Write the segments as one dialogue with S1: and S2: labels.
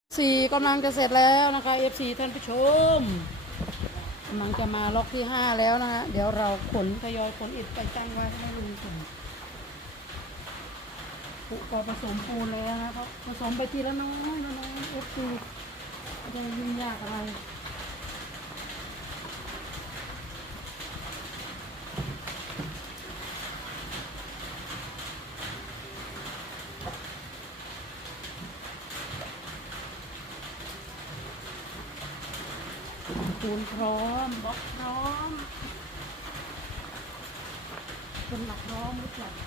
S1: สี่กำลังจะเสร็จแล้วนะคะเอฟซีท่านผู้ชมกำลังจะมาล็อกที่5แล้วนะฮะเดี๋ยวเราทยอยขนอิฐไปตั้งไว้ให้ลุงก่อนปุกก็ผสมปูนแล้วนะเพราะผสมไปทีละน้อยละน้อยเอฟซีจะยุ่งยากอะไรปูนพร้อมบล็อกพร้อมเป็นหลักพร้อมหรือเปล่า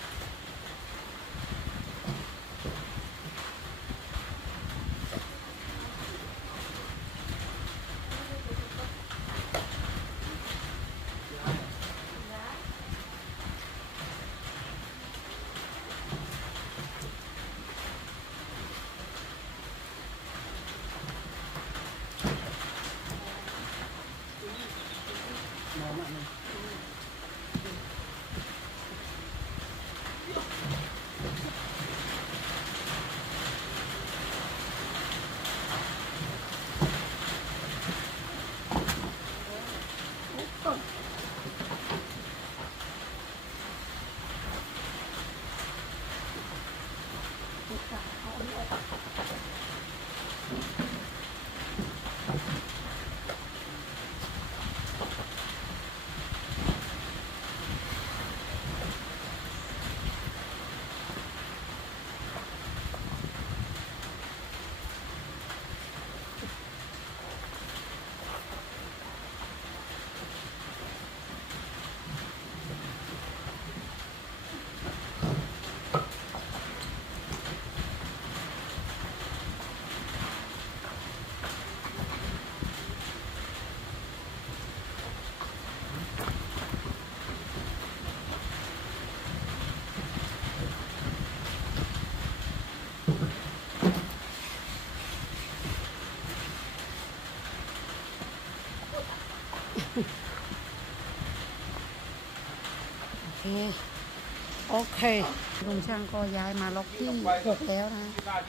S1: โอเคลุงช่างก็ย้ายมาล็อกที่6แล้วนะ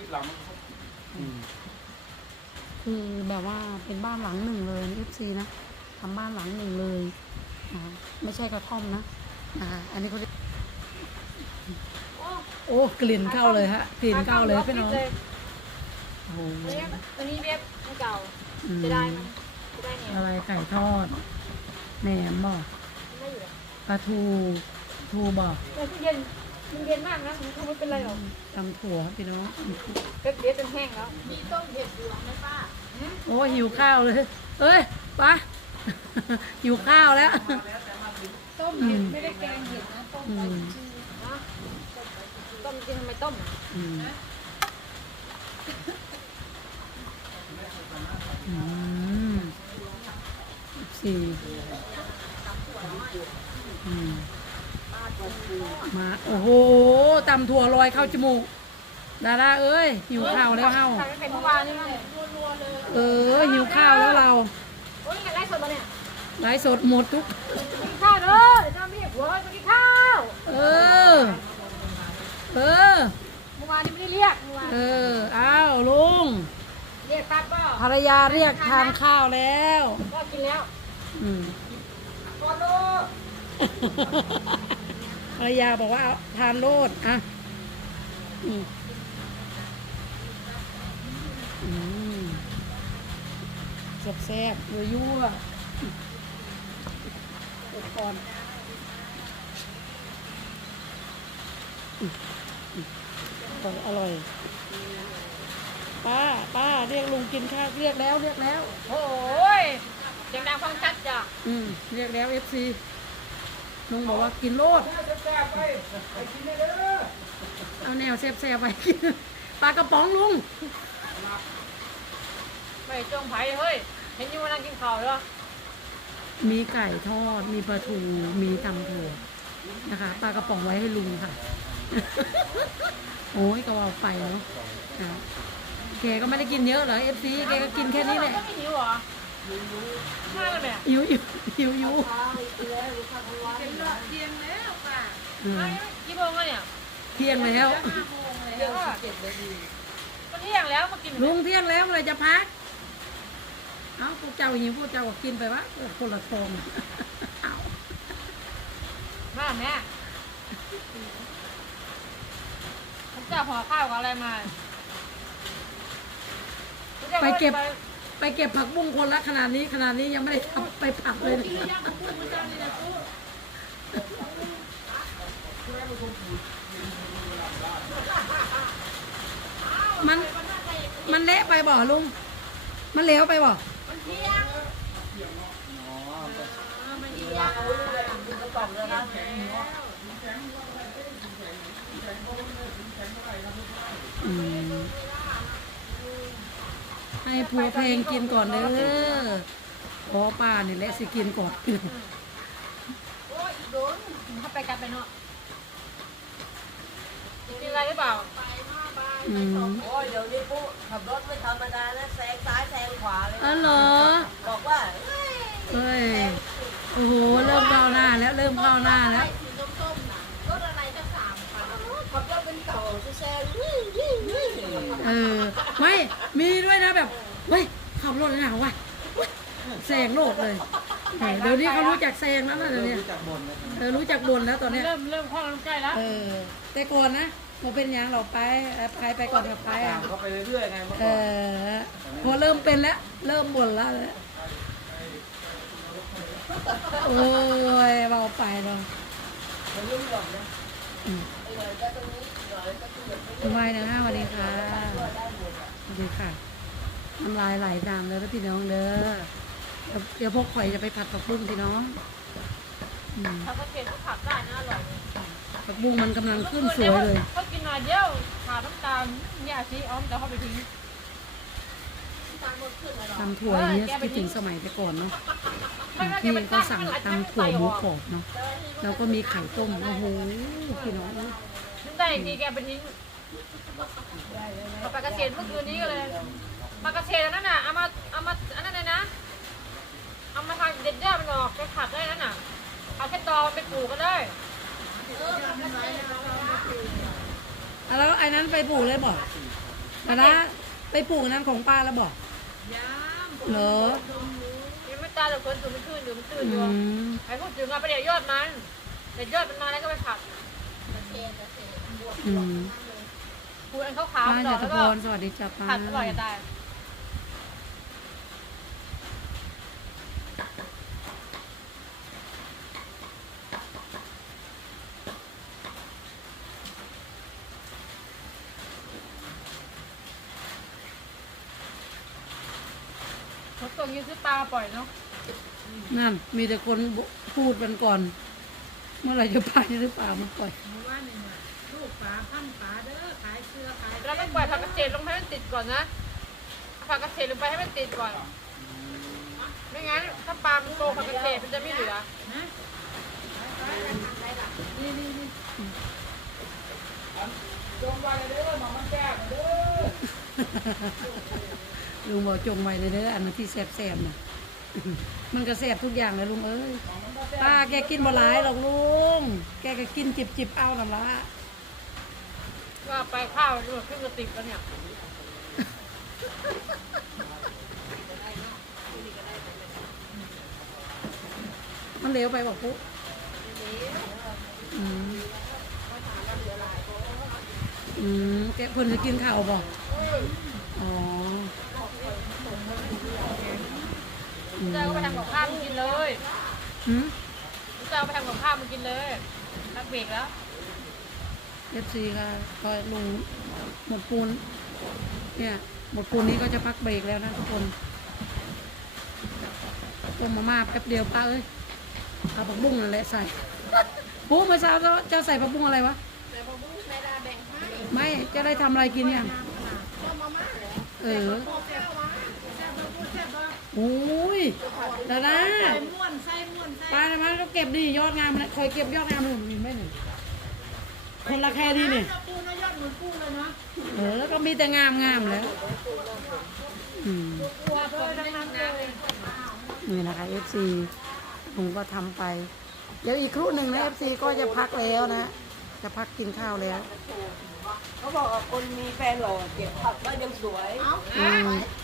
S1: คือแบบว่าเป็นบ้านหลังหนึ่งเลยFCนะทำบ้านหลังหนึ่งเลยไม่ใช่กระท่อมนะอันนี้เขาเรียกโอ้กลิ่นเข้าเลยฮะกลิ่นเข้าเลยพี่น้องโอ้
S2: ตัวนี้เว็บเก่าจะได้ไหมจะได้เนี่ย
S1: อะไรไก่ทอดแหนมบอกปลาทูบอก
S2: แต่ที่เย็นมากนะมันไม่เป็นไรหรอก
S1: ตำถั่วพี่น้อง
S2: เว็บเดี๋ยวจนแห้งแล้วมีต้มเห็ดเหลืองไหมป้า
S1: โอ้หิวข้าวเลยเอ้ยป้าหิวข้าวแล้ว
S2: ต้มเห็ดไม่ได้แกงเห็ดนะต้มไปนะต้มจริงทำไมต้ม
S1: สี่มาโอ้โหตำถั่วลอยเข้าจมูกดาราเอ้ยหิวข้าวแล้วเฮาหิวข้าวแล้วเรา
S2: โอ้ยไลฟ์สดมาเนี่ย
S1: ไลฟ์สดหมดทุก
S2: กินข้าวเด้อเดี๋ยวจะมีหัวไปกินข้าว
S1: เ
S2: มื่อวานนี้ไม่ได้เรียก
S1: อ้าวลุง
S2: เรียกปั๊บก็
S1: ภรรยาเรียกทานข้าวแล้ว
S2: ก็กินแล้วพอโล
S1: ภรรยาบอกว่าทานโลดอ่ะแซ่บๆยั่วๆก่อนอร่อยป้าเรียกลุงกินข้าวเรียกแล้ว
S2: โอ้ยเสียงดังฟังชัดจ้ะ
S1: เรียกแล้ว FC ลุงบอกว่ากินโลดเอาแนวแซ่บๆไปกินปลากระป๋องลุง
S2: ไม่จงไผ่เฮ้ยเห็นอยู่ว่านั่งกินข้าวเหรอ
S1: มีไก่ทอดมีปลาทูมีตำถั่วนะคะปลากระป๋องไว้ให้ลุงค่ะโอ้ยกระว่าไฟเนาะแกก็ไม่ได้กินเยอะเหรอ FC แกก็กินแค่นี้แหละ
S2: หิวเหรอมาแล้วแม่
S1: หิว
S2: เที่ยงแล้วป่ะกี่โมงแล้วเนี่ย
S1: เที่ยงแล้ว
S2: ก็เที่ยงแล้วมากิน
S1: ลุงเที่ยงแล้วเมื่อไหรจะพัก เอ้าพวกเจ้าหิวพวกเจ้าก็กินไปวะคนละทองเอา
S2: มาแม่ผมจะห่อข้าวกับอะไรมา
S1: ไปเก็บผักบุ้งคนละขนาดนี้ยังไม่ได้ทำไปผักเลยนะมันเละไปบ่ลุง มันเหลวไปบ่ อืมให้ผัวเพลงกินก่อนเด้อพอป้านี่แหละสิกินก่อน
S2: ถ้าไปกันไปเนาะกินอะไรหรือเปล่า
S1: อืม
S3: โอ้ยเดี๋ยวนี้ปุ๊ขับรถไม่ธรรมดานะแซงซ้ายแซงขวาเลย
S1: อ๋อเหรอ
S3: บอกว่า
S1: เฮ้ย โอ้โห เริ่มเข้าหน้าแล้ว เริ่มเข้าหน้าแล้ว
S3: สีส้มๆนะรถอะไรจะ3 คันขับรถเป็นต่อแซงวิ่ง
S1: เออ ไม่ มีด้วยนะแบบเฮ้ยขับรถหนาวว่ะแซงโลกเลยเดี๋ยวนี้เขารู้จักแซงแล้วนะเดี๋ยวนี้รู้จักบ่นแล้วตอนเนี้ย
S2: เริ่มคล่องเริ่มใกล้แล้ว
S1: เออ แต่ก่อนนะเราเป็นอย่างเราไปก่อนกับไปอ่ะ
S4: เขาไปเรื่อยๆไงเมื่อ
S1: เอ
S4: ก่อน
S1: อ พอเริ่มเป็นแล้ว เริ่มบ่นแล้วโอ้ยเบาไปเราสบายนะสวัสดีค่ะสวัสดีค่ะน้ำลายไหลตามเลยพี่น้องเด้อเดี๋ยวพวกข่อยจะไปผัดผักบุ้งพี่น้องอืม
S2: ถ้าเขาเก็บก็ผักได้นะอร่อย
S1: ผักบุ้งมันกำลังขึ้นสวยเลย
S2: เขากินหน่อยเดียวขาน้ำตาลยาชีอ้อมจะเข้าไปทิ้ง
S1: ตำถั่วอย่างเนี้ยคิดถึงสมัยแต่ก่อนเนาะพี่ก็สั่งตำถั่วหมูกรอบเนาะแล้วก็มีไข่ต้มโอ้โหพี่น้อง
S2: นึกได้อีกทีแกไปทิ้งเอาปลากระเชนเมื่อคืนนี้ก็เลยปลากระเชนนั่นน่ะเอามาอันนั้นเลยนะเอามาทำเด็ดยอดมันออกไปผัดได้นั่นน่ะเอาแค่ตอไปปลูกก็ได้
S1: แล้วไอ้นั้นไปปลูกเลยบอกนะไปปลูกนั้นของป้าแล้วบอกเหรอ
S2: ยังไม่ตายแต่คนตื่นไม่ขึ้นอยู่มันตื่น
S1: อื
S2: อยู่
S1: ม
S2: ไอ้พวกถึงเอาไปเดี๋ยวยอดมันเด็ดยอดมันมาแล้วก็ไปผัด
S1: อืม
S2: คูอันขาว
S1: ป้า
S2: ๆดอก
S1: จตุ
S2: แล้ว
S1: พ
S2: ก็
S1: รสวัสดีจ้าป้า
S2: ผัดอร่อยจะตายเขาส่งยืนซื้อปลาปล่อยเนาะ
S1: นั่นมีแต่คนพูดมันก่อน เมื่อไหร่จะไปหรือเปล่ามันปล่อย
S2: เราต้องปล่อยผักกระเฉดลงให้มันติดก่อนนะเอาผักกระเฉดลงไปให้มันติดก่อน ไม่งั้นถ้าปลามันโตผักกระเฉดมันจะไม่เหลือ
S1: ลุงบอกจงไว้เลยเด้ออันนั้นที่แสบๆน่ะ มันก็แสบทุกอย่างเลยลุงเอ้ยป้าแกกินบ่หลายหรอกลุงแกก็กินจิบเอาน้ำละ
S2: ว่าไปข้าวมันขึ้นกระติกแล้วเนี่ย
S1: มันเหลวไปบอกปุ๊อืมอืมแกเพิ่นจะกินข้าวบอกอ๋ออืม
S2: เจ้าก็ไปทำกับข้าวมันกินเลย
S1: หืม
S2: เจ้าไปทำกับข้าวมันกินเลยพักเบรกแล้ว
S1: FC ค่ะก็ลุงหมดปูนเนี่ยหมดปูนนี้ก็จะพักเบรกแล้วนะทุกคนต้มมาม่าแป๊บเดียวป้าเอ้ยเอาผักบุ้งนั่นแหละใส่ ปุ๊เมื่อเช้าจะใส่ผักบุ้งอะไรวะไม่จะได้ทำอะไรกินยังเออโอ้ยแต่นะป้านะมันก็เก็บดียอดงามนะคอยเก็บยอดงามเลยมีไหมหนึ่งคนละแค่นี้นี่เออแล้วก็มีแต่งามแล้วอืมนี่นะคะ FC ผมก็ทำไป เดี๋ยวอีกครู่หนึ่งนะ FC ก็จะพักแล้วนะ จะพักกินข้าวแล้ว
S3: บอกว่าคนมีแฟนหล่อเก็บผักก็ยังสวย
S1: อืม